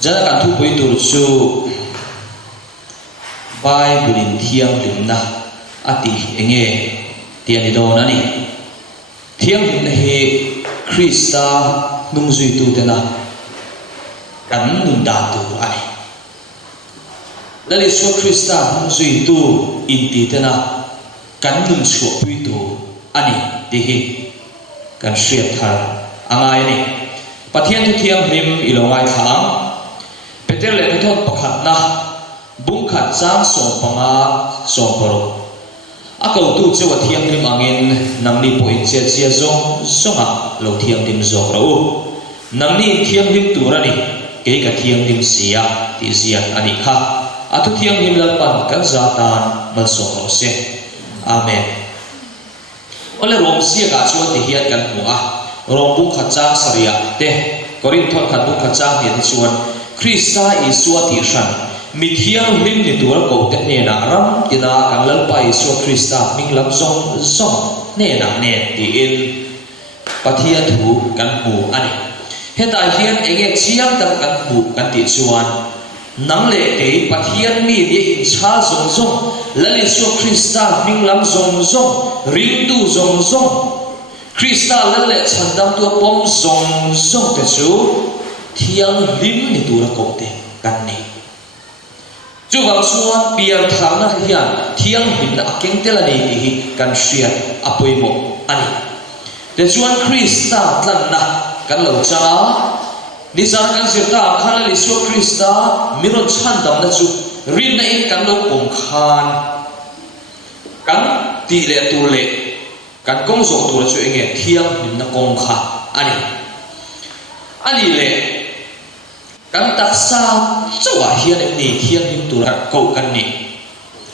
Jana kan thu pui tur chu Bible in thiang lim na ati enge tiani don ani thiang lim na he Krista nung zui tu te na kan nun da tu ani lali so Krista nung zui tu in ti te na kan nun chu pui tu ani ti hi kan shriat thar angai ni pathian thu thiang lim ilongai thang Peter le thot pakhat na bung khat sang som panga som paro akau tu chewa thiam lim angin namni po in che chia zong songa lo thiam lim zo ro namni thiam lim turani ke ka thiam lim sia ti zia ani kha atu thiam lim la pan kan za tan mal so ro se amen ole rom sia ka chuan ti hiat kan hua rom bung khat sang saria te korin thot khat bung khat sang ti chuan Krista Isua ti shan mi thiang lim ni tur ko te ne na ram tina kan lal pa Isu Krista ming lam song song ne na ne ti in pathia thu kan hu ani heta hian enge chiam tam kan hu kan ti chuan nang le te pathian mi ni in cha zong zong lal Isu Krista ming lam zong zong ring tu zong zong Krista lal le chandam tu pom zong zong te chu thiang lim ni tur ko te kan ni chu wang suwa pian tham na hian thiang lim na akeng tel ani ti hi kan shriat apoi mo ani te chuan Krista tlan na kan lo cha ni san kan sirta khala li su Krista miro chan dam na chu rin na in kan lo pom khan kan ti le tu le kan kong zo tu chu enge thiang lim na kong kha ani le kan taksa chawa hian ni thiang lim tura ko kan ni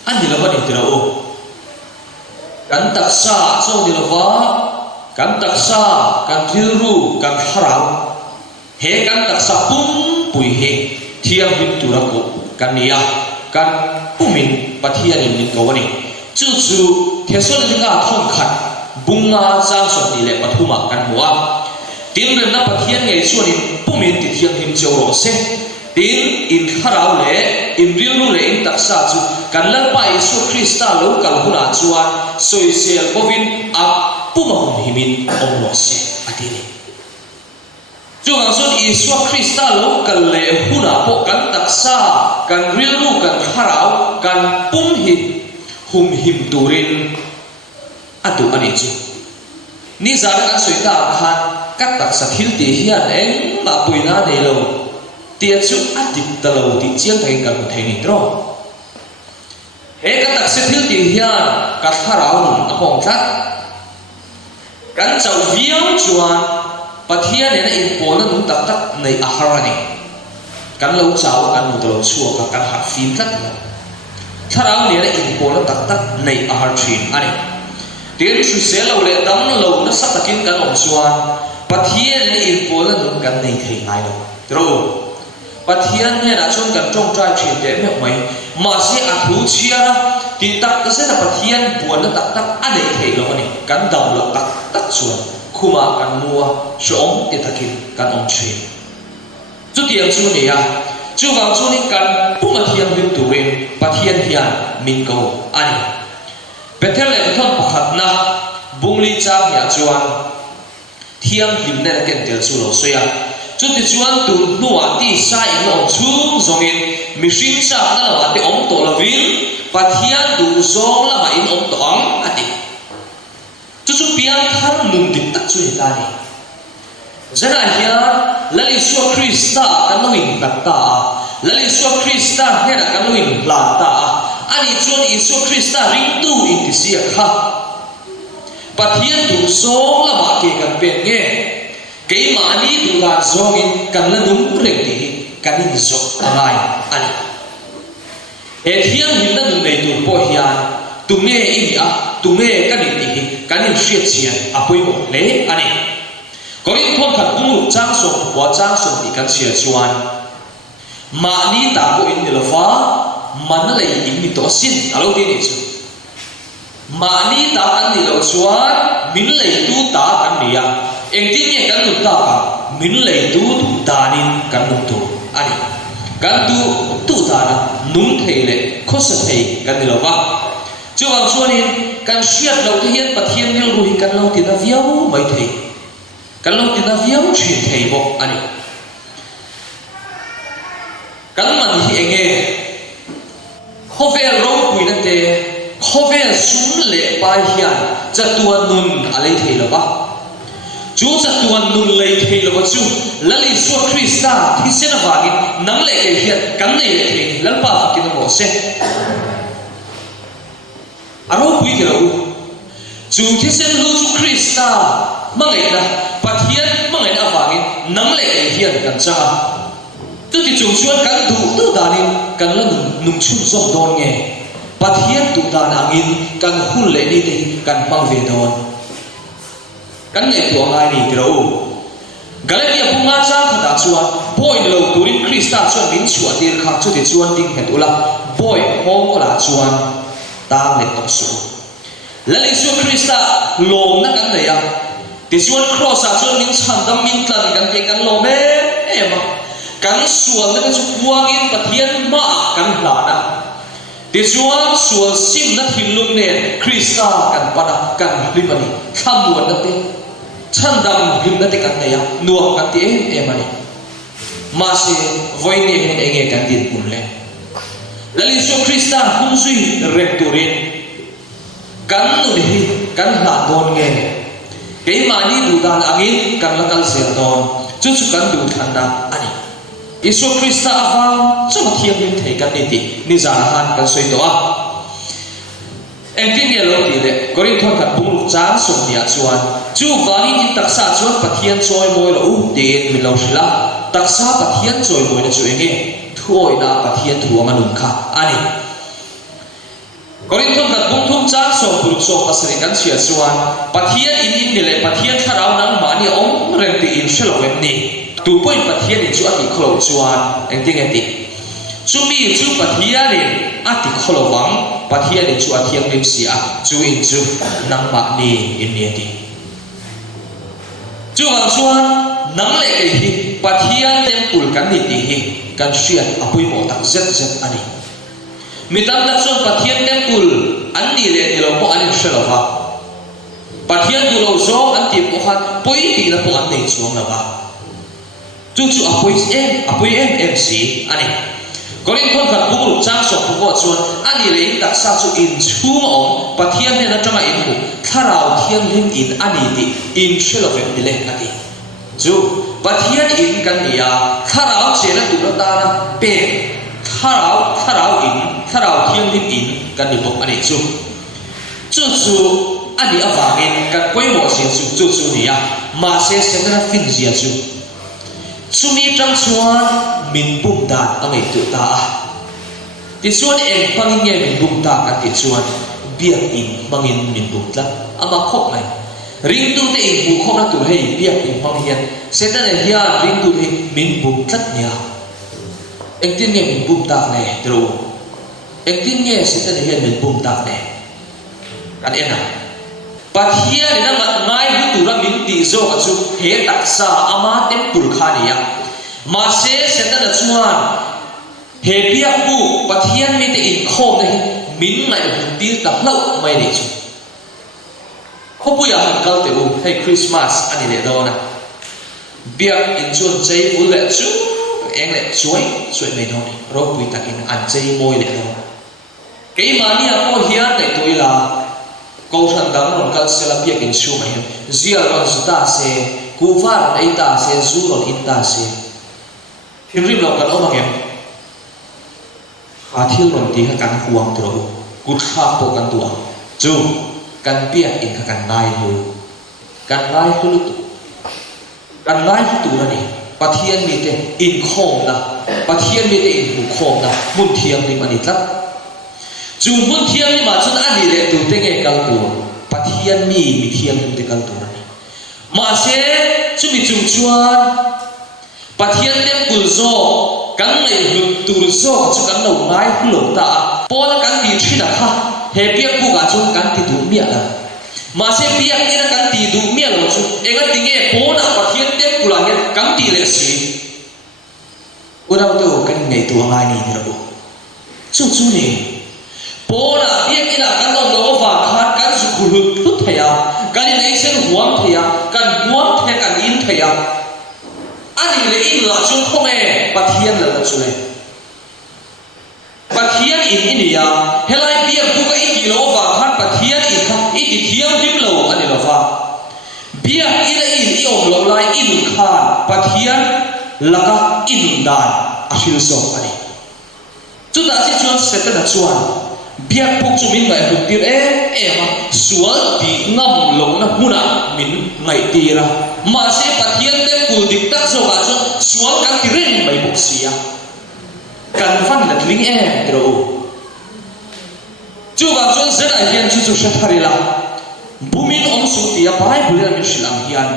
ani lo ni tira o kan taksa so ni lo wa kan taksa kan thiru kan harau he kan taksa pum pui he thiang lim tura ko kan ni ya kan pumin pathian ni ko ni chu chu thesol ni ka thong khat bunga cha so ni le pathuma kan huwa tin na pathian ngai chuanin pumin ti thiang him choro se tin in kharau le in riu le in taksa chu kan la pa Isu Krista lo kal huna chuan soisel bovin a puma himin onglo se atini chu ang son Isu Krista lo kal le huna po kan taksa kan riu kan kharau kan pum hi hum him turin atu ani chu ni za kan soita khan các đặc sắc hiếu tỷ hiền ấy mà bùi na để lâu tiền chút áp dịch tờ lâu thì chiến thành cả một thầy nít rồi ấy các đặc sắc hiếu tỷ hiền các thà ráo nụ các hồng thắt các cháu viếng chuan và thiên này in bố nó đúng tập tắc này aharani các lâu cháu ăn một lâu chua các hạt phim thắt thà ráo này in bố nó tập tắc này ahartrin anh tiền chú sẽ lâu lệ đắm lâu nó sắp takin các ông chuan pathian ni in pola nun kan nei thei ngai lo tro pathian ne na chon kan tong trai thin te me mai ma se a thu chia ti tak ka se na pathian buan na tak tak a nei thei lo ani kan dam lo tak tak chuan khuma kan mua shom ti takin kan ong chi chu tiang chu ni ya chu wang chu ni kan puma thiam lim tu ren pathian hian min ko ani betel le thon pakhat na bungli cha ya chuan thiang lim na ken tel chu lo soya chu ti chuan tu nuwa ti sa in lo chung zongin mi hring cha na la te om to lovin pathian du zong la ma in om to ang ati chu piang thar mum dik tak chu ta ni zana hian lali su Krista kan lo in ta lali su Krista ne na kan lo in la ta ani chuan Isu Krista ring tu in ti sia kha pathian du zong la ma ke kan pen nge ke mani du la zong in kan la dum reng ti kan in zo angai ani e thiang hin na dum nei tu po hian tu me in a tu me kan in ti kan in hriat chian apoi mo le ani korin thon khat pu chang so wa chang so ti kan chia chuan mani ta ko in ni lofa man lai in ni to sin alo ti ni chu mani ta kan ni lo chuan min lei tu ta kan ni ya eng ti nge kan tu ta ka min lei tu tu ta nin kan tu ani kan tu ta na nung thei le kho sa thei kan ni lova chu ang chuanin kan hriat lo te hian pathian ril ru hi kan lo ti na viau mai thei kan lo ti na viau thin thei bo ani kan man hi enge khovel ro pui na te khovel sum le pa hian chatuan nun alei thei lova chú sa tuan nun lei thei lo chu lali so Krista thi sen wagin nang le ke hian kan nei le thei lalpa fakin mo se aro pui ke lo chu thi sen lu chu Krista mangai na pathian mangai na wagin nang le ke hian kan cha tu ti chung chuan kan tu danin kan la nung chun zom don nge pathian tu dan angin kan hul le ni te kan mang ve don kan nei tu ngai ni tiro Galatia bunga cha khata chuan boy lo turin Krista chuan min chu atir kha chu ti chuan ding het ula boy hom ola chuan tang le tok su lali su Krista lom na kan nei a ti chuan cross a chuan min chan dam min tlan kan te kan lo me ema kan sual na chu buangin pathian ma kan hla na ti chuan sual sim na thiluk ne Krista kan pada kan limani thamuan na te chan dam him na te kan nei a nuam kan ti emani ma se voine hen enge kan tin pun le lali su Krista hum sui rek turin kan nu hi kan hla don nge ke mani du dan angin kan la kal zer don chu chu kan du than na ani Isu Krista avang chu thiam nin thei kan ni ti ni za han kan soi to a engtin ye lo ti le Korinthon khat bung chang som nia chuan chu wani in taksa chuan pathian choi moi lo u tin min lo hla taksa pathian choi moi na chu enge thuoi na pathian thuang anum kha ani Korinthon khat bung thum chang som puruk so pasri kan sia chuan pathian in ni le pathian tharau nang mani om reng ti in shelo em ni tu point pathian in chu ati kholo chuan engting ati chumi chu pathian in ati kholo wang pathian in chu athiang lim sia chu in chu nang ma ni in ni ati chu ang chuan nang le ke hi pathian temple kan ni ti hi kan hriat apui mo tak zet zet ani mitam tak chuan pathian temple an ni le ni lo ko an shelo wa pathian du lo zo an ti po khat poi ti la po an nei chuang la wa chu apoi em si ani Korinthon khat bung chang so ko chuan ani le tak sa chu in chung om pathian ne na tama in ku tharau thiam lim in ani ti in shelo vem dile ati chu pathian in kan nia tharau che na tu ta na pe tharau thiam lim in kan ni bok ani chu ani awangin kan koi mo sin chu nia ma se na fin zia chu sumi trăng chuan min bum dan angai tu ta ti chuan eng pangin nge min bum ta kan ti chuan biak in mangin min bum tla ama khop mai ring tu te in bu khop na tu hei biak in mang hian setan e hia ring tu hi min bum tlat nia eng tin nge min bum ta ne tro eng tin nge setan e hia min bum ta ne kan ena pathian na ngai hu tu ra min ti zo ka chu he taksa ama temple khania ma se setan chuan he biak bu pathian mi te in khom ne min ngai hu ti ta hlau mai ni chu khopu ya han kal te u hey Christmas ani le do na biak in chuan chei u le chu eng le chuai mai do ni ro pui takin an chei moi le do ke mani a ko hian nei toila câu thần đắng còn cần sẽ làm việc in siêu mày zia còn ta sẽ cú var ấy ta sẽ du còn in ta sẽ thiên rim lòng cần ông bằng em hà thiên lòng tí hà cần huang trâu cú tháp bộ cần tua chú cần biết in hà cần nai hulu cần nai tu ra nè bắt thiên mi te in khom na bắt thiên mi te in hu khom na mun thiên mi mani tlat chu mun thiam ni ma chun ani le tu te nge kal tu pathian mi thiam te kal tu ma se chu mi chung chuan pathian te pul zo kan nei lut tur zo chu kan lo ngai lo ta pol kan ti thina kha he piak ku ga chu kan ti du mia la ma se piak ni na kan ti du mia lo chu e ga ti nge po na pathian te pula he kan ti le si urau tu kan ngai tu ngai ni dirabu chu ni pona dia kira kan lo va khat kan su khul thut thaya kan nei sen huam thaya kan huam the kan in thaya ani le in la chu khome pathian la chu le pathian in inia helai bia bu ka in lo va khat pathian in kha i ti thiam him lo ani lo va bia ira in i om lo lai in khan pathian laka in dan ashil so ani chu ta si chuan se ta chuan bia puk chu min ngai huk tir ma sual ti ngam lo na huna min ngai tira ma se pathian te kul dik tak so ga chu sual kan ti ren mai buk sia kan fan la tling tro chu ga chuan se ai hian chu chu sha tharila bumin om su ti a pai bul min shilam hian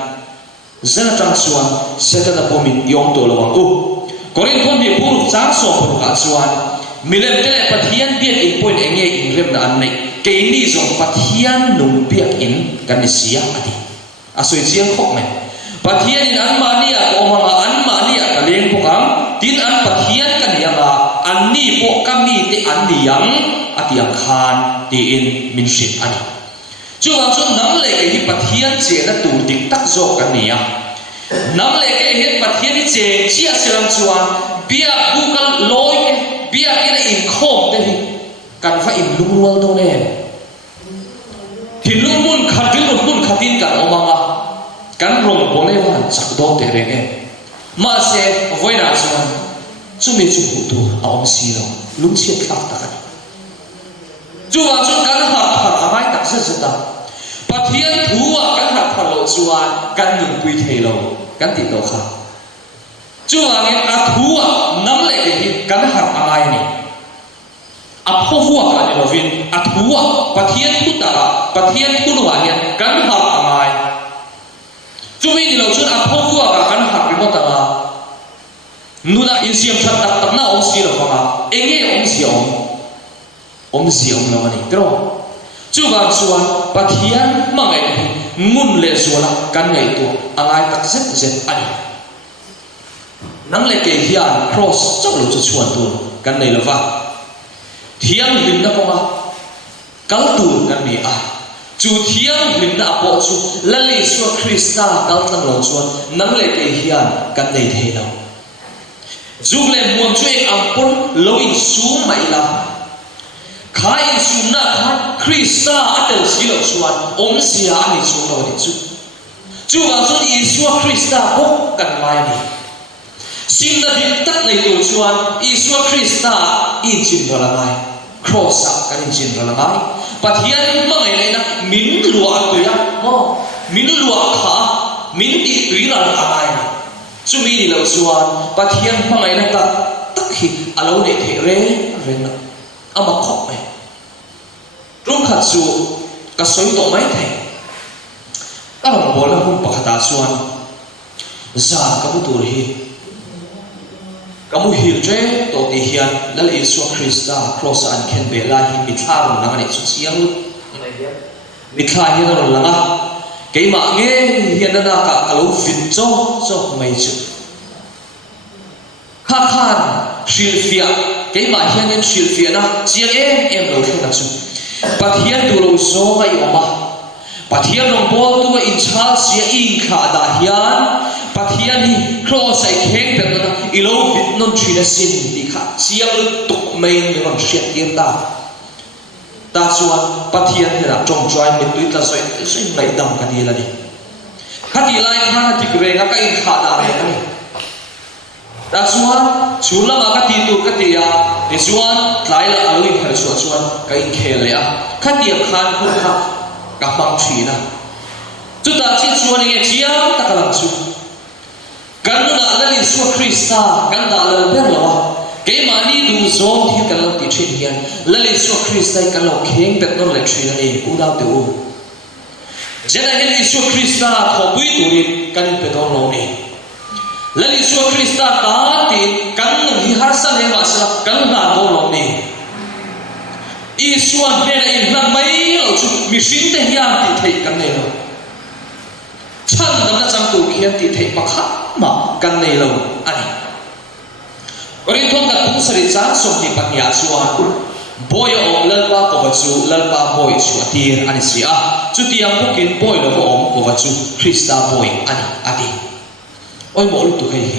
zana tang chuan se ta bumin yom to lo wang korin thon bi pur chang so pur ka chuan milem tele pathian biak in point enge in rem na an nei ke ni zong pathian nung biak in kan sia adi asoi chiang khok mai pathian in an mania ko ma an mania ka leng pokam tin an pathian kan yanga an ni po kam ni te an ni yang atiang khan ti in min shit ani chu ang chu nang le ke hi pathian che na tur dik tak zo kan nia nang le ke hi pathian che chia selam chuan bia bu kan loi bia ina in khom te hi kan fa in lungwal dong ne thin lungmun khatin mun khatin kan omanga kan rong bole wan chak do te renge ma se voina chuan chumi chu hu tu a om si lo lung chiat thak ta kan chu wa chu kan har amai tak se ta pathian thuwa kan har phalo chuan kan ning pui thei lo kan ti to kha chu angin a thuwa nam le ke hi kan har amai ni a phowa ka ni lovin a thuwa pathian thu ta pathian thu no hian kan har amai chu wi ni lo chun a phowa ka kan har ri mo ta la nuna in siam chat tak na om si lo ma enge om si om lo ni tro chu ga chuan pathian mangai ngun le zuala kan ngai tu angai tak zet ani nang le ke hian cross chok lo chu chuan tu kan nei lova thiang lim na konga kal tu kan ni a chu thiang lim na po chu lali su krista kal tang lo chuan nang le ke hian kan nei thei lo zuk le muam chu ek ampon lo in su mai la khai su na khan krista atel silo chuan om sia ani chu lo ni chu wa chu isu krista ko kan mai ni sim na dik tak nei tu chuan isu krista in chin ro mai cross up kan in chin ro mai pathian mangai nei na min lua tu ya mo min lua kha min ti tui ra ai ni chu mi ni lo chuan pathian mangai na ta tak hi alo ne the re na ama khok mai rum khat chu ka soi to mai the ka ram bol na hum pakhata chuan za ka bu tur hi kamu hil tre to ti hian lal isu krista cross an khen be la hi mi thar na ni chu chiang mi thla hi ro la ke ma nge hian na ka alo vin cho mai chu kha khan shil fia ke ma hian en shil fia na chiang em lo thla chu pathian tu lo zo ngai oma pathian rong bol tu in cha sia in kha da hian pathian hi cross ai kheng pe na ilo vit non thina sin ti kha chiang tuk mai ni ron hriat tir ta chuan pathian hi ra tong choi mi tui ta soi ngai dam ka ni la ni khati lai khana ti kre nga ka in kha da re ni ta chuan chula ma ka ti tu ka ti ya ti chuan tlai la alui khar chuan ka in khel ya khati khan khu kha ka mang thina chu ta chi chuan nge chiang ta ka lang chu kan na la ni su krista kan da la ber lo ke ma ni du zom thi kan lo ti thin hian la ni su krista kan lo kheng pet non le thina ni u da te u jena ni su krista kho bui tu ri kan pe don lo ni la ni su krista ta ti kan hi har sa le ma sa kan da do lo ni isuan be na in lang mai lo chu mi shin te hian ti thei kan ne lo chan dam na chang tu khian ti thei pakha ma kan nei lo ani Orin thong ka tung sari cha som ti pahnia chuan boy om lalpa ko chu lalpa boy chu atir ani sia chu ti ang bukin boy lo om ko chu Krista boy ani ati oi mo tu kai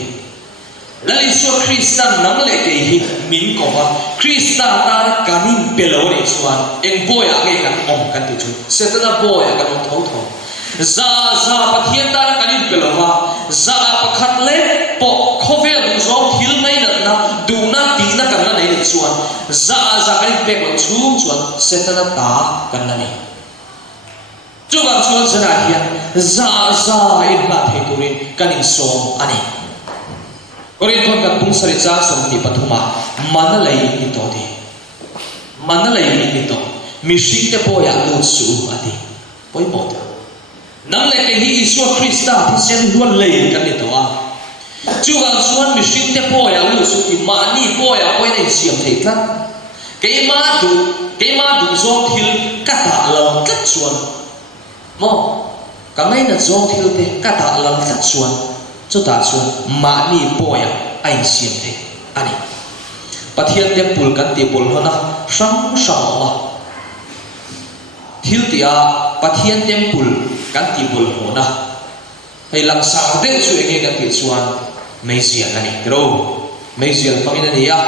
lali so Krista nang le ke hi min ko ba Krista ta kanin pelo ni chuan eng boy a ke kan om kan ti chu setana boy a kan thau thau za pathian ta kanin pelo ba za pakhat le po khovel du zo thil mai na du na ti na kan na nei chuan za kanin pek lo chu chuan setana ta kan na ni chu bang chuan zana hian za in na the turin kanin som ani korin thon kan pung sari cha som ti pathuma manalai ni to ti manalai ni to mishing te po ya lu su ati poi mo ta nang le ke hi Isu Krista thi sen luan lei kan ni to a chu wang suan mishing te po ya lu su ti ma ni po ya poi nei siam thei tlat ke ma du zo thil ka ta lo kat suan mo ka ngai na zo thil te ka ta lo kat suan chu ta chuan ma ni po ya ai siam thei ani pathian temple kan ti bol hona sang ma thil tia pathian temple kan ti bol hona hei lang sang de chu enge kan ti chuan mei sian ani tro mei sian pangin ani ya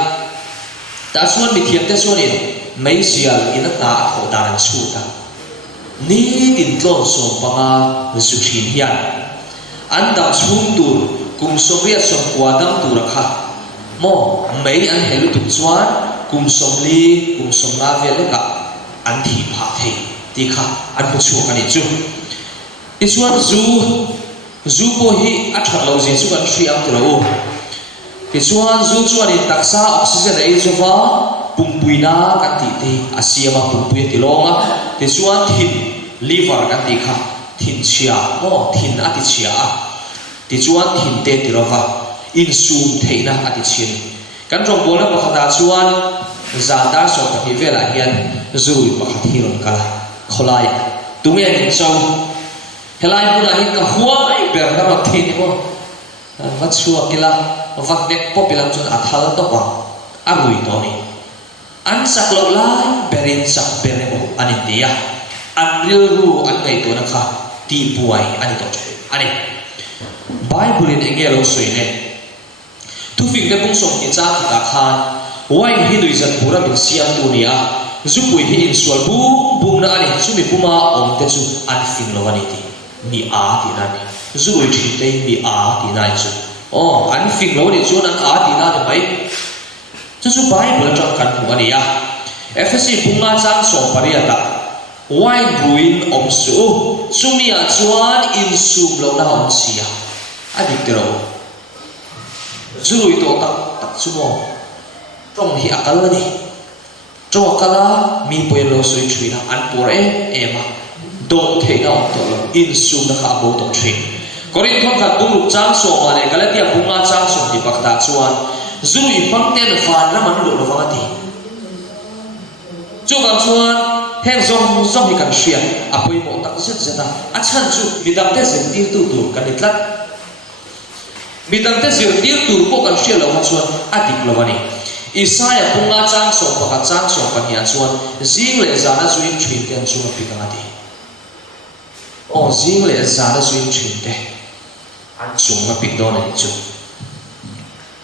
ta chuan mi thiam te chuan in mei sian in ta kho dan chu ta ni tin tlon so panga zu thin hian an dang chung tur kum soviet som kwadam tur kha mo mei an helu tu chuan kum som li kum som na vel ka an thi pha thei ti kha an bu chu ani chu ti chuan zu po hi a that lo je chu kan thri am tu lo ti chuan zu chuan in taksa oxygen ei chuwa pumpuina kan ti te asiama pumpui ti longa ti chuan thin liver kan ti kha thin chia mo thin ati chia ti chuan thin te ti rova in sum theina ati chin kan rong bola pakhata chuan zandar so ka hi vela hian zui pakhat hi ron kala kholai tume ni chau helai puna hi ka huai ber na ma thin mo vat chua kila vat nek popilam chun athal to pa arui to ni an sak lo lai berin sak beremo ani dia an ril ru an kai to na kha ti buai ani to ani Bible in engelo soine tu fing le bung som ti cha ta khan wai hi lui zat pura bin siam tu nia zupui hi in sual bung na ani chumi puma om te chu an fing lo ani ti mi a ti na ni zui thi te mi a ti na chu an fing lo ni chu an a ti na ni bai chu Bible tang kan hu ani ya FSC bunga chang som pariata wai ruin om su sumia chuan in sum lo na om sia adik tero zui to tak sumo trong hi akal ni trong akala mi poin lo sui thui na an por ema do the na to in sum na kha bo to thin korin thon kha bung chang so ma le galatia bunga chang so ti pakta chuan zui pangten fan na man lo wa ti chu bang chuan heng zong hi kan shia apoi mo tak zeta a chan chu midam te zen tir tu kan itlat midam te zer tir tu ko kan shia lo ha chuan adik lo ani Isaiah bunga chang so pakhat chang so pahnia chuan zing le zana zuin thrin ten chu ma pikang ati zing le zana zuin thrin te an chung ma pik don ani chu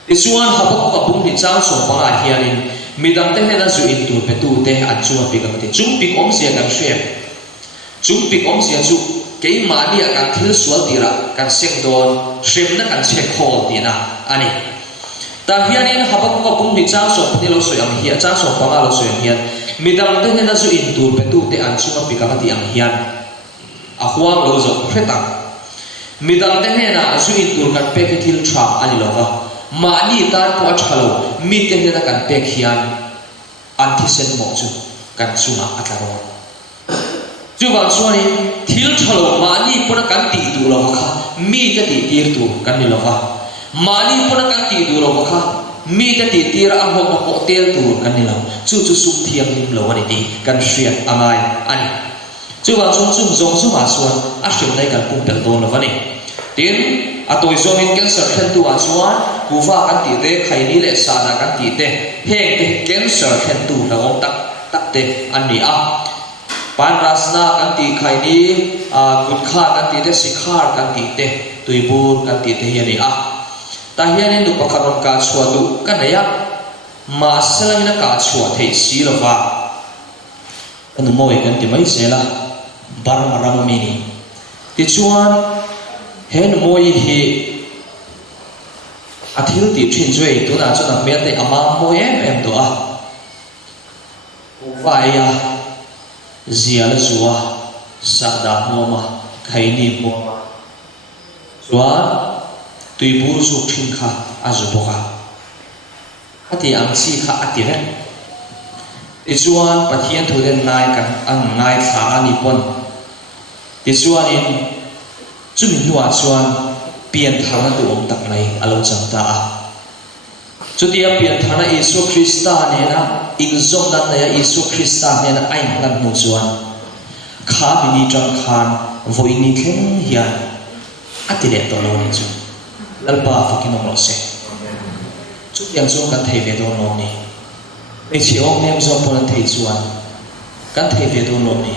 ti chuan habak ka bung ni chang so panga hianin midam te hena zu in tur pe tu te an chu ma pikang ti chung pik om sia kan shem chung pik om sia chu ke ma ni kan thil sual tira kan sek don shem na kan che khol ti na ani ta hianin habak ka bung ni chang so ni lo soyam hi chang so panga lo soyam hian midam te hena zu in tur pe tu te an chu ma pikang ti ang hian a huang lo zo khretang midam te hena zu in tur kan pe ke thil tha ani lo wa ma ni tar po thalo mi te hena kan pe khian an thi sen mo chu kan chunga atlaro chu wang suani thil thalo ma ni puna kan ti du lo kha mi te ti tir tu kan ni lo wa ma ni puna kan ti du lo kha mi te ti tir a ho ko tel tu kan ni lo chu sum thiam lim lo ani ti kan hriat amai ani chu wang suan chung zong ma suan a hrim nai kan pung pel don lo ani tin atoi zomin cancer khen tu an chuan kuwa kan ti te khaini le sana kan ti te heng te cancer khen tu la ong tak te an ni a pan rasna kan ti khaini gutkha kan ti te sikhar kan ti te tuibur kan ti te yani a ta hian nu pakharon ka chua du kan ya ma selangina ka chua thei si lova kan moi kan ti mai sela bar maram mini ti chuan hen moi hi athil ti thin zui tu na chuna me te ama moi em do a vai ya zia la zuwa sakda moma khaini moma chuan tuibur su thin kha azuboka ati ang si kha ati ve ichuan pathian thu den nai kan ang nai kha ani pon ichuan in chumi nuwa chuan pian thana tu om tak nei alo changta a chutia pian thana Isu Krista ne na ingzom dan na Isu Krista ne na ai nan nu chuan kha mini tang khan voini khen hian ati le to lo ni chu lalpa fakin ong lo se chutia chu kan thei ve do no ni ei chi ong nem zo pon thei chuan kan thei ve do no ni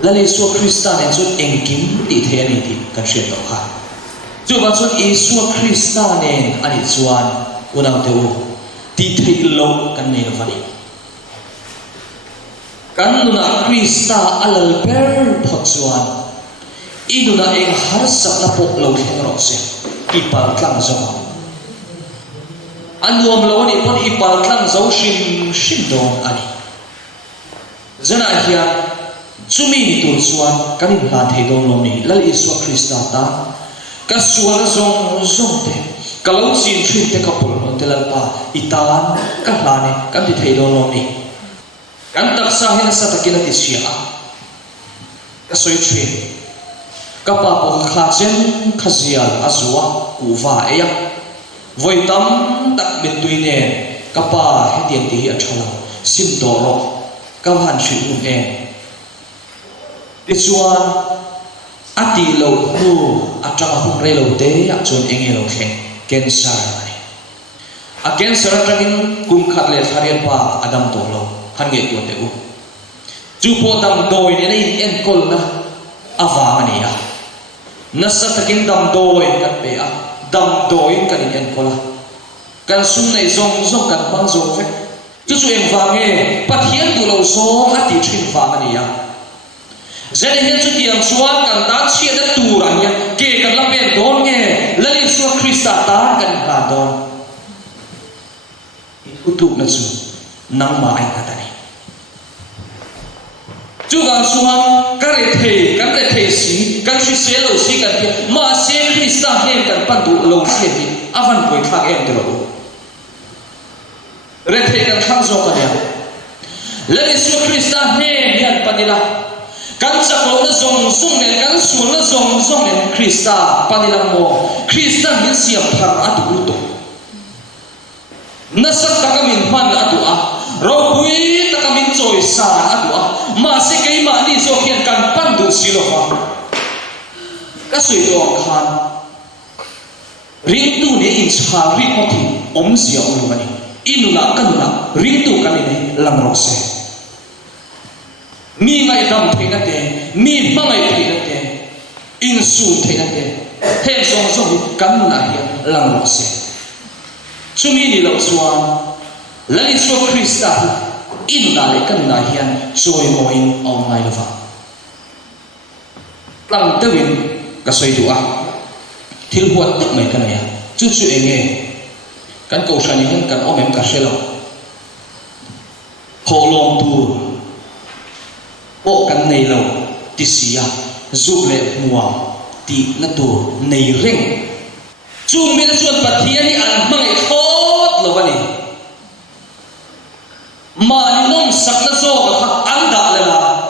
lali Isu Krista ne chu engkim ti the ni ti kan hriat to kha chu ba chu Isu Krista ne ani chuan unang teu ti thei lo kan nei lo vani kan nuna Krista alal per phot chuan iduna eng har sak na pok lo theng ro se ipal tlang zo anuam lo ni pon ipal tlang zo shin don ani zana hian chumi ni tur chuan kan hla thei don lo ni lal Isu Krista ta ka sual zong te kalau sin thin te kapul no te lalpa itan ka hlane kan ti thei don lo ni kan taksa hin sa takina ti sia ka soi thin ka pa po kha chen khazial azwa kuwa eya voitam tak min tuine ka pa hetian ti a thalo sim do ro ka han thri nu e ti chuan ati lo hu atang hu re lo te ya chon enge lo khen cancer ani a cancer atangin kum khat le tharian pa adam to lo han ge to te u chu po dam doi ne nei en kol na awa ani ya nasa takin dam doi kat pe a dam doi kan en kola kan sum nei zong kan bang zong fe chu chu em wa nge pathian tu lo so ati thin wa ani ya zene hian chu tiang chuan kan ta chia da tu ran ya ke kan la pen don nge lali Isu Krista ta kan ha don utu na chu nang ma ai ka tani chu ga chuan ka re thei si kan si se lo si kan ti ma se Krista he kan pan tu lo si ti avan koi thak em te lo re thei kan thang zo ka ya lali Isu Krista he hian panila kan chaklo na zong nen kan sual na zong nen Krista panilang mo Krista min siam thar atu uto nasak takamin man atu a ro pui takamin choi sa atu a ma se kai ma ni zo khian kan pan du silo fa ka sui do khan ring tu ne in cha ri ko thi om sia om mani inuna kanuna ring tu kan ni lam ro se mi ngai dam thei na te mi mangai thei na te in su thei na te hen song kan na hi lang lo se chumi ni lo chuan lali Isu Krista in na le kan na hian choi moin ong ngai lo va lang te win ka soi du a thil huat tak mai kan ya chu enge kan ko shani hian kan omem ka shelo holom tu bộ căn này lâu tí xìa giúp lệ mùa tí nó tù này rinh chú mình đã chuột bật thiên đi ăn mà ngày thốt lâu vậy mà đi nông sắp nó dô và khắc ăn đạ lại là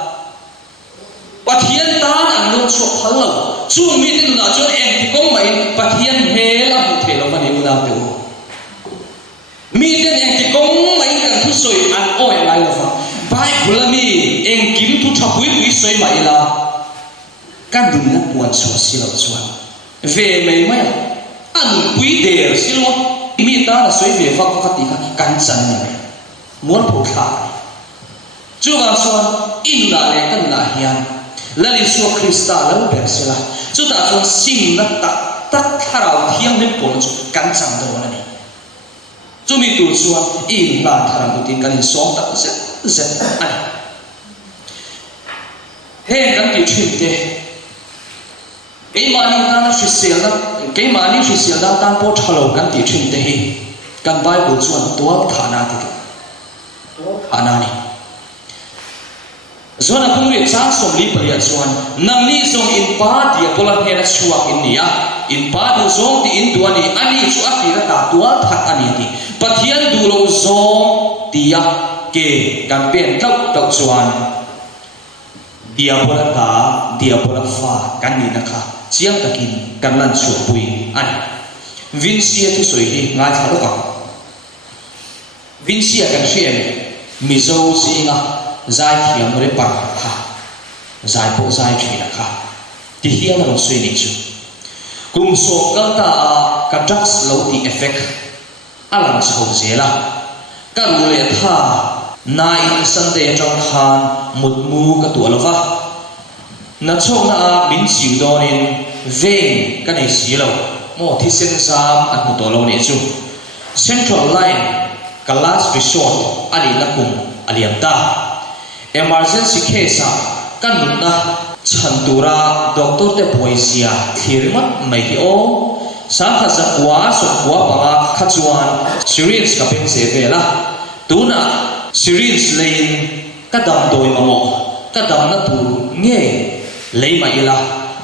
bật thiên ta ăn nông chuột hẳn lâu chú mình đã chuột em thì có mấy bật thiên hế là một thể lâu vậy mà nào tiểu mình đã em thì có mấy cần thu sôi ăn ôi lại là vậy bai khulami eng kim thu thapui pui soi mai la kan dun na puan so si lo chuan về mấy mấy ăn quý đề xí luôn mi ta là suy về vọng phát đi căn chân này muốn phổ khả chú vào xuân in là lẽ căn là hiền là lý số Christa lâu bẹt xí là chú ta xuân xin là tắc khá rào thiêng đến bốn chú căn chân đâu này chú mi tụ xuân in là thằng đầu tiên căn sống tắc rất anh thế căn kỳ truyền thế cái mà ni ta nó suy xẻo đó cái mà ni suy xẻo đó ta bỏ thà lâu căn kỳ truyền thế căn Bible xuân tua thà na thế thà na này xuân là không biết sáng sớm li bơi xuân nang li song in pa dia pola he na suak in nia in pa du song ti in tua ni ani chu a ti ra ta tua that ani ti pathian du lo song tia ke kan pen tok xuân dia pola fa kan ni na kha chiang takin kan lan su pui ani vinsia tu soi hi ngai tha ka vinsia kan hrian mi zo si nga zai thiam re par ha zai po zai thri na kha ti hiam ro sui ni chu kum so ka ta ka drugs lo ti effect alam so zela ka ru le tha na in sunday trong khan một mu ka tu lova na chong na min siu don in veng ka nei si lo mo thi sen sam at mu to lo ne chu central line ka last resort ali la kum aliam ta emergency case kan nun na chantura doctor te poisia thirmat mai hi o sa kha za kwa so kwa pa kha chuan syringe ka pen se vela tuna syringe lein ka dam doi mamo ka dam na tu nge lei mai la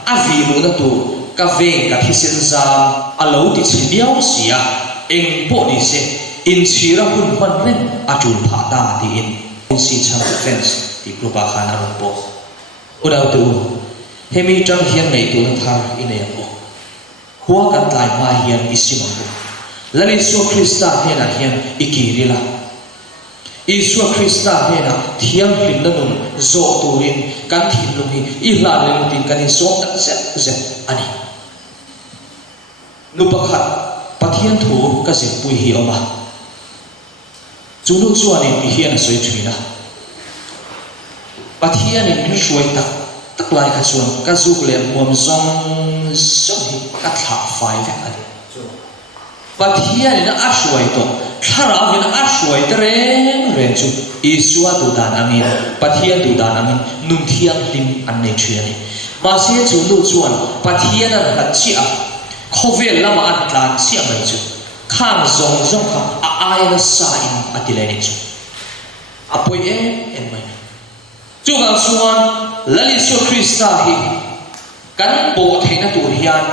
avi mu na tu ka veng ka thisen za alo ti chhiau sia eng po ni se in chira hun pan ren atun pha ta ti in si cham defense ti grupa khana ro po udau tu hemi tang hian nei tu thar ine po huwa kan tlai ma hian isima ko lani so Christa hena hian ikirila Isu Christa hena thiam hlim na nun zo turin kan thin lung hi I hla le lung tin kan in so tak zet ani nupakhat pathian thu ka se pui hi oma chunu chuan in hian soi thina pathian in shuai tak lai kha chuan ka zuk le muam zong hi ka thla fai ve ani pathian in a shuai to thara vin a shuai ren chu isua tu dan amin pathian tu dan amin num thiang lim an nei thiani ma se chunu chuan pathian an hat chi a khovel lama an tlan chi mai chu khang zong kha a ai na sa in atilai chu apoi en mai chu gang suan lali so Christa hi kan bo theina tur hian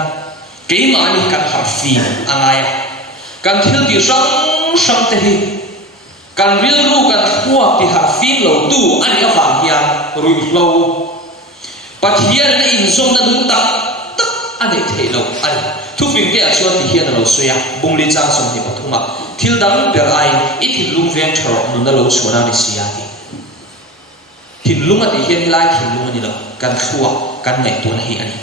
keima ani kan har fi angaya kan thil ti sang te hi kan ril ru kan huak ti har fi lo tu ani awang hian rui lo pathian na in zom na du tak ani thelo ani thu phing te a chuan ti hian lo soya bungli chang som ni pathuma thil dang ber ai I thil lung veng thro nun na lo chhuana ni sia ti thil lung ati hian lai thil lung ani lo kan thua kan nei tu na hi ani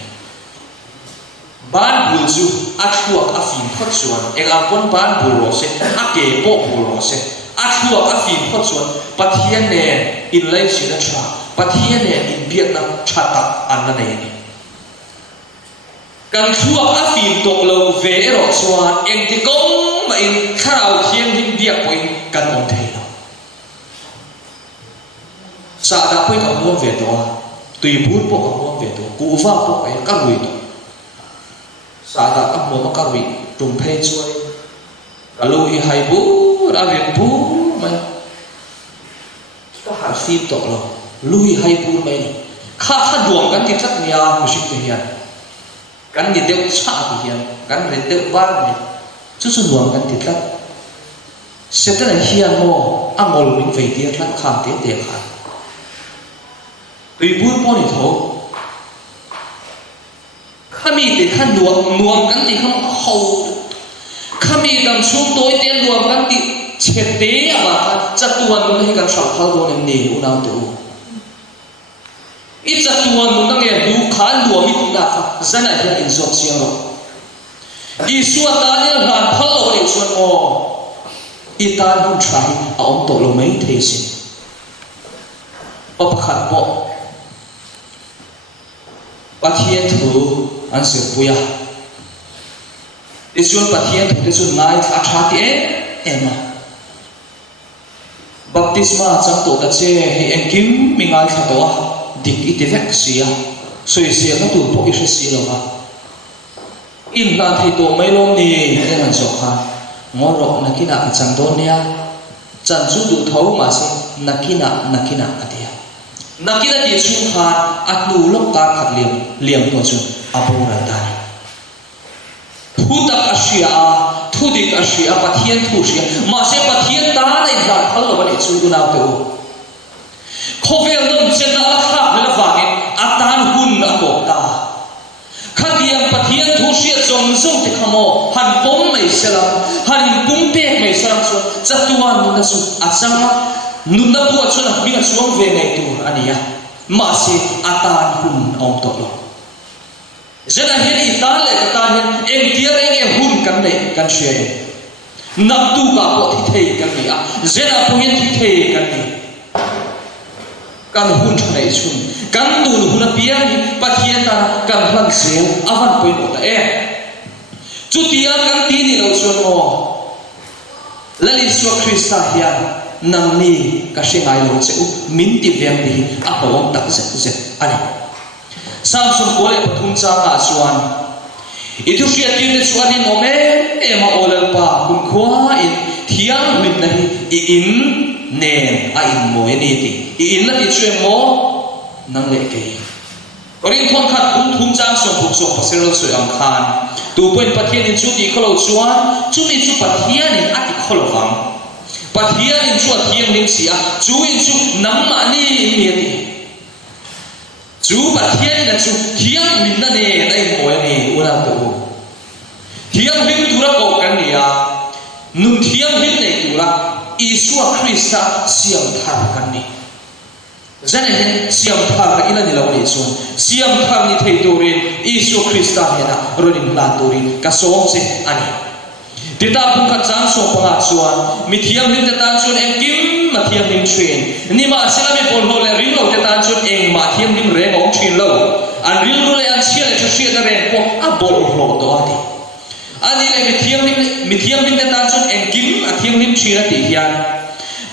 ban bul chu a thuak a fim khot chuan eng a pon ban bul ro se a ke po bul ro se a thuak a fim khot chuan pathian ne in lai sina tha pathian ne in biak na tha tak an na nei ni kan thuak a fim tok lo ve ro chuan eng ti kong ma in kharau thiam him biak poin kan on thei lo sa da poi ka mo ve to tui bur po ka mo ve to ku va po ai ka lui to sa da ka mo ma ka wi tum phei chuai ka lu hi hai bu ra ve bu mai ka har fim tok lo lu hi hai bu mai kha duam kan ti thak nia musik te hian kan ni deu cha ti hian kan re deu war ni chu nuam kan ti thak setan hian mo amol min ve ti thak kham te kha tui bur po ni tho khami te khan nuam kan ti kham ho khami dam sum toi te nuam kan ti chete aba chatuan mun hi kan thak phal do ni unam tu I chatuan mun nge du khan nuam I na zana hian in zot siang ro Isua ta ni ran phalo ni chuan mo itan hun thai a om to lo mai thei sin pakhat po pathian thu an se puya isun pathian thu te sun ngai tha tha ti ema baptisma chang to ta che hi engkim mingai tha to dik ite vek sia soi sia na tu po i si lo ba in la thei to mai lom ni en so kha ngoro nakina ka chang do nia chan chu du thau ma se nakina atia nakina ti chu kha atnu lok ta khat liam to chu apura ta thu tak asia thu dik asia pathian thu sia ma se pathian ta nei za thal lo ba ni chu du na to khovel nom chen na kha la wangin atan hun na ko ta khatiam pathian thu sia chong chong te khamo han pom mai selam han pum pe mai selam so chatuan nu na su achanga nu na bu achuna mi na suang ve nei tu ania ma se atan hun om to lo zena hen itale ta hen eng tiar eng hun kan nei kan share nak tu ka po thi thei kan ni a zena po hen thi thei kan ni kan hun thai chun kan tu hun pia ni pathian ta kan hlan sel avan poi mo ta chu tia kan ti ni lo chuan mo lali su krista hian nam ni ka shengai lo che u min ti vem ti a pawm tak zet ani samsung pole pathum cha nga chuan itu sia ti te chuan in ome ema olal pa kun khwa in thiang min na hi in nen a in mo ni ti in la ti chue mo nang le ke ring thon khat thum chang som phuk som pasel so ang khan tu point pathian in chu ti kholo chuan chu mi chu pathian in ati kholo wang pathian in chu thiang ning sia chu in chu nam ma ni ni ti chu pathian na chu thiang min na ne dai mo ni ula to thiang him tu ra ko kan ni a nun thiang him nei tu ra Isua Krista siam thar kan ni zane hen siam thar ka ila ni lo ni chuan siam thar ni thei turin Isu Krista hena ronin la turin ka som se ani tita pun ka chang so pa chuan mi thiam him te tan chuan engkim ma thiam him thrin ni ma selami pol ho le ring lo te tan chuan eng ma thiam him re ngong thrin lo an ril ru le an sia le thia da re ko a bol ho do ati ani le mi thiam him te tan chuan engkim a thiam him thira ti hian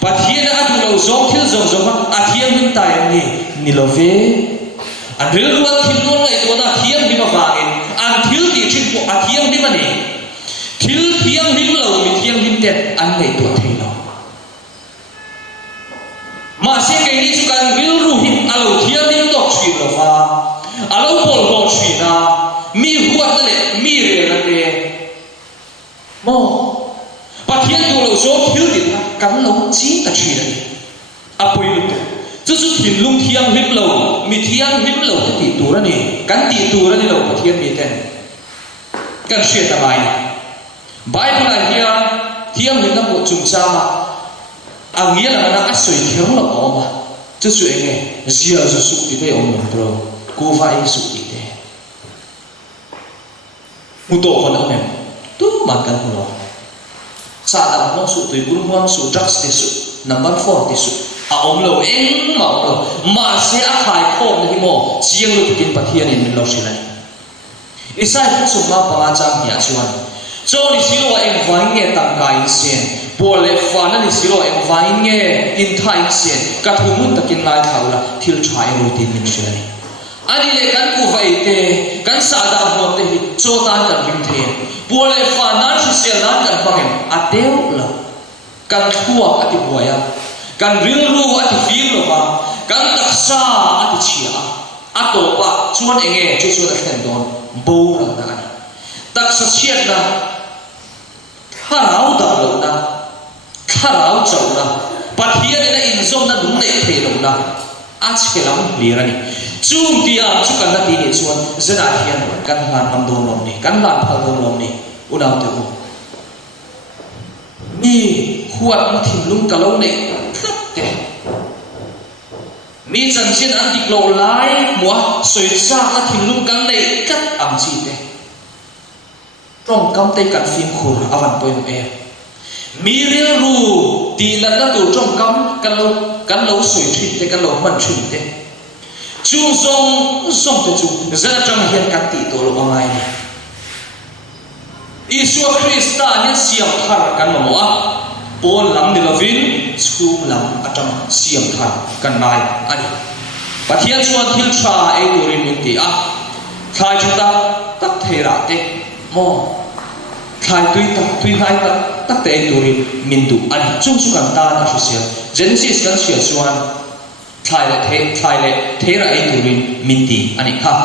pathian a tu lo zong thil zong a thiam him ta ni lo ve an ril ru a thil no lai to na thiam him a wangin an thil ti thin ko a thiam him ani thil thiam him lo mi thiam him te an nei to thei lo ma se ke ni chu kan ril ru him alo thiam him to thri lo wa alo bol ho thri na mi huat na le mi re na te mo pathian tu lo zo thil ti kan lo chi ta thri na apoi lu te chu chu thin lung thiam him lo mi thiam him lo te ti tu ra ni kan ti tu ra ni lo pathian mi ten kan shia ta mai Bible la hiya thiam him na mo chung cha ang yel na asoi thiam lo ko ma chu chu enge zia zu su ti te om bro ko vai su ti te mu to ko na me tu man kan ko sa da mo su tu gur huang su drugs ti su number 4 ti su a om lo eng ma lo ma se a khai khom ni mo chiang lu tin pathian in lo si lai isai fu su ma pa cha ya chuan cho ni silo eng vai nge tang kai sen pole fa na ni silo eng vai nge in thai sen ka thumun takin lai thaula thil thai ru tin min si lai ani le kan ku vai te kan sa da ho te hi cho tan kan him the pole fa na si se na kan pangem ateu lo kan thua ati boya kan ril ru ati fil lo ba kan taksa ati chia ato pa chuan enge chu chu da khen don bo ra na ani taksa chiat na kharau da lo na kharau chau na pathian na in zom na dum nei the lo na a chelam lirani chung tia chu kan na ti ni chuan zena hian kan han am do nom ni kan lan phal do nom ni unam te u mi huat ma thim lung ka lo nei te mi chan chen an dik lo lai mua soi cha na thim lung kan nei kat am chi te trong cam tay cắn phim khur avan poi em miriam ru ti na na tu trong cam kan lo sui thrin te kan lo man thrin te chu zong te chu zana trong hian kan ti to lo ngai ni Isua Krista ni siam thar kan mo a pol lam ni lovin chum lam atam siam thar kan nai ani pathian chuan thil tha e turin min ti a khai chuta tak thera te mo khai tui nai tak te e turin min du ani chung chu kan ta na hria Genesis kan sia chuan khai le thera e turin min ti ani kha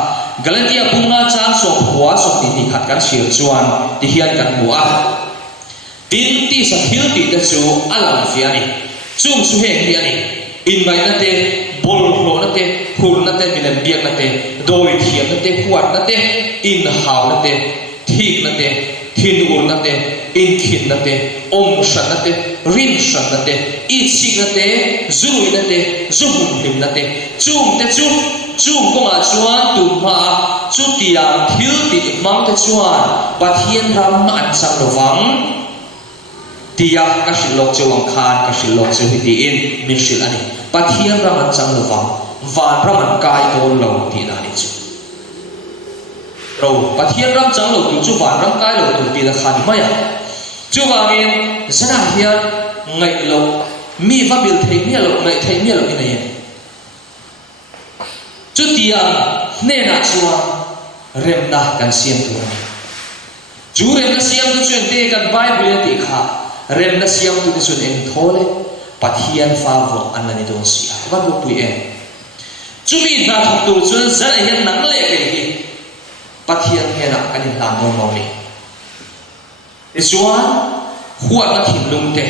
Galatia bunga chan so khwa so ti khat kan sia chuan ti hian kan mu a tin ti sa thil ti te chu alam fi ani chung chu he hi ani in bai na te bol hlo na te khur na te milen biak na te doi thiam na te huat na te in haw na te thik na te thin ur na te in khin na te om shan na te rin shan na te I sik na te zui na te zuhum lim na te chung ko nga chuan tu ma chu tiang thil ti mang te chuan pathian ram an chang lovang tia ka shilok chewang khan ka shilok chew hi ti in min shil ani pathian ram an chang lovang van ram an kai ko lo ti na ni chu ro pathian ram chang lo tu chu van ram kai lo tu ti la khan maya chu wangin zana hian ngai lo mi va bil thei mi lo ngai thei mi lo in ai chu tiang ne na chuan rem na kan siam tu ni chu rem na siam tu chuan te kan bible ti kha rem na siam tu chuan en thole pathian fa vo an ni don sia va bu pui em chu mi na thak tu chuan zara hian nang le ke hi pathian he na kan in lam don mo ni chuan huat na thin lung te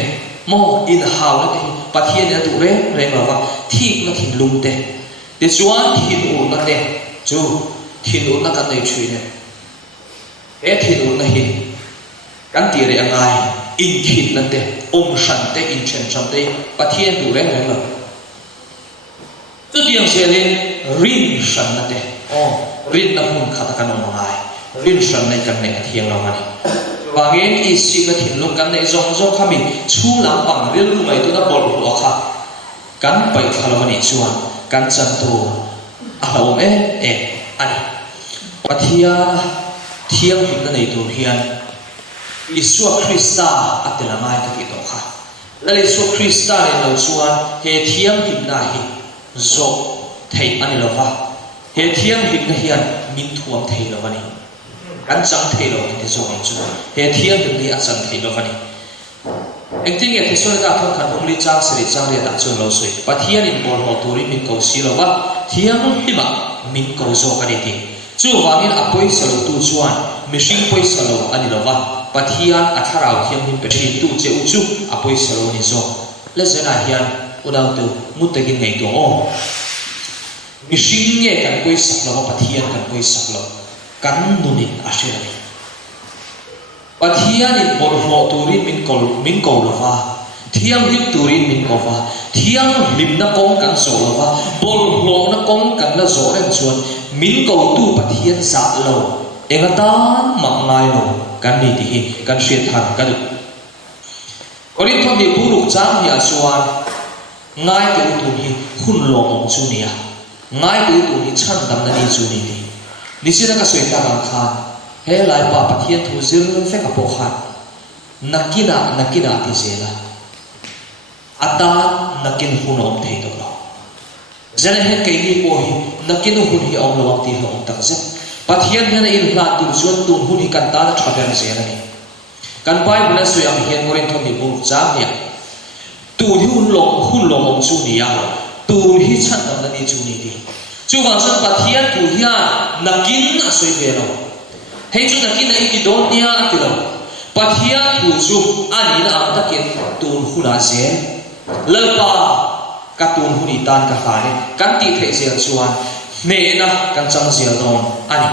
mo in haw na te pathian ya tu re ma thik na thin lung te để chuan thin u na te chu thin u na kan nei thui ne e thin u na hi kan ti re angai in khin na te om shan te in chen cham te pathian tu re lo tu tiang se le rin shan na te rin na hun khata kan ong ngai rin shan nei kan nei thiang lo mani wangin I sik na thin lung kan nei zong khami chu lam pang ril lu ngai tu na bol lo kha kan pai khalo mani chuan kan chan tu ahom ani pathia thiam him na nei tu hian Isua Krista atela mai ta ki to kha la Isua Krista le lo chuan he thiam him na hi zo thei ani lo wa he thiam him na hian min thuam thei lo ani kan chang thei lo ti zo ni chu he thiam him ni a chang thei lo ani anh tin nghe thì số người ta không cần ông lý trang xử lý trang để đặt trường lâu rồi và thiên in bồn họ tuổi mình cầu xí lâu vắt thiên hi mà mình cầu zo cái gì chú vàng in apoi salo tu chuan machine poi salo anh lâu vắt và thiên atharau thiên mình bị tu chế uchu apoi salo ni zo lấy giờ này hiền udang tu mút tay cái ngày đó machine nghe cần poi salo và thiên cần poi salo cắn nunin asher pathian in bol ho turin min ko lova thiang him turin min ko va thiang lim na kong kan so lova bol ho na kong kan la zo ren chuan min ko tu pathian za lo engatan mak ngai lo kan ni ti hi kan hriat than ka du korin thom ni buruk chang ya chuan ngai te tu hi hun lo ong chu nia ngai te tu hi chan dam na ni chu ni ti ni sina ka soi ta ram khan he lai pa pathian thu zir fe ka po khat nakina ti zela ata nakin hunom thei do lo zana he ke hi po hi nakin hun hi om lo ti ho tak zet pathian hena in hla tu chuan tu hun hi kan ta na thaber zela ni kan bai bula su yang hian morin thom ni bu cha nia tu hi hun lo om chu ni ya tu hi chan na ni chu ni ti chu wang san pathian tu hian nakin a soi ve lo hei chu nakin na iki don nia atilo pathian tu chu ani na am takin tun huna ze lalpa ka tun huni tan ka khane kan ti thei zel chuan ne na kan chang zel don ani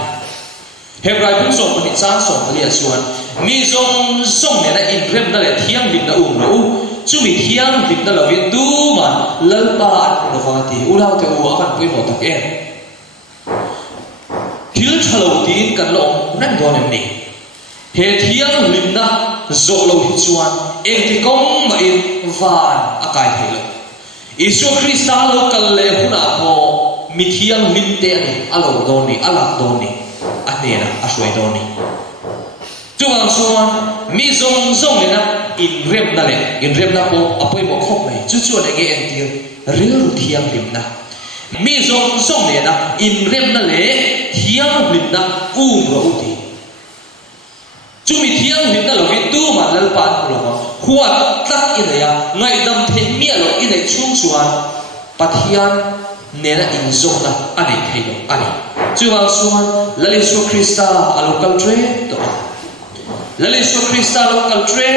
hebrai bun so ni chan so ali chuan mi zong ne na in rem da le thiam lim na lo chu mi thiam lim da lovin tu ma lalpa lo fa ti ulau te u akan pui mo tak em thil thalo tin kan lo nan don em ni he thiang lim na zo lo hi chuan eng ti kong ma in van akai thelo Isu Krista lo kal le huna ho mi thiang lim te ani alo doni alak doni anena asoi doni chuang chuan mi zong zong le na in rem na po apoi mo khop mai chu chu le ge en tir ril thiang lim na mi zong zong le na in rem na le thiang lim na ro uti chu mi thiang lim na lo vi tu ma lal pan lo ma huat tak in ya ngai dam the mi lo in ai chung chuan pathian ne na in zong na ani thelo ani chuang chuan lali su Krista alokal tre to lali su Krista alokal tre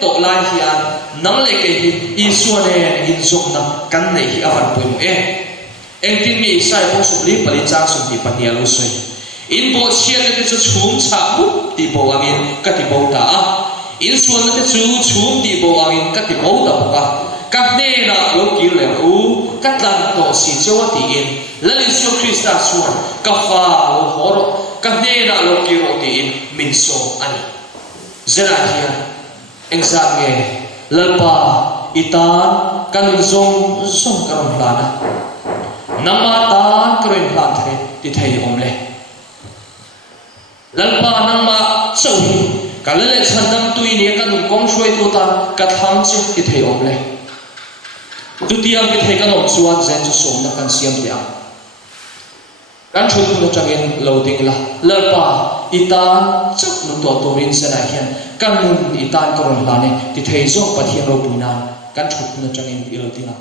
to lai hian nang le ke hi isu ne in zong na kan nei hi avan pui mo eng tin mi sai bo su li pali chang su ni pania lo soi in bo chian ne chu chum cha bu ti bo angin ka ti bo ta in suan ne chu chum ti bo angin ka ti bo ta ka ka ne na lo ki le u ka tlan to si chawa ti in lali su Krista suan ka fa lo horo ka ne na lo ki ro ti in min so ani zera hian eng za nge lalpa itan kan zong zong karon hlana nama tan karon hlan the ti thei om le lalpa nama chau kalale chandam tui ne kan kong shoi tu ta ka thang che ti thei om le tu tiang ti thei kan om chuan zen chu som na kan siam tiang kan thut nu changin loading la lalpa itan chuk nu to to rin sa na hian kan nun itan karon hlane ti thei zong pathian ro puina kan thut nu changin loading la